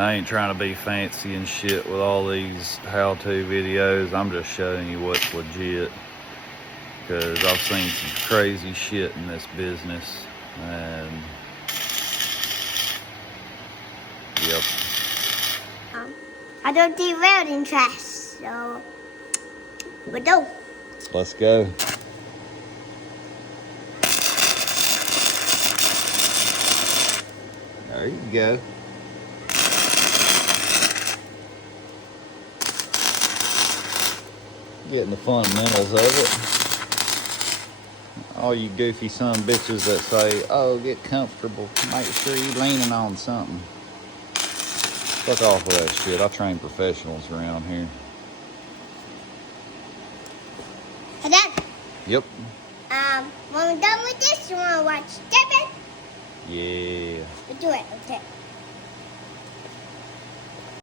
I ain't trying to be fancy and shit with all these how-to videos. I'm just showing you what's legit. Because I've seen some crazy shit in this business. And yep. I don't do welding class, so we do. Let's go. There you go. Getting the fundamentals of it. All you goofy son bitches that say, oh, get comfortable, make sure you're leaning on something. Fuck off with that shit. I train professionals around here. Hey, Dad. Yep. When we're done with this, you want to watch Steppin'? Yeah. We'll do it, okay.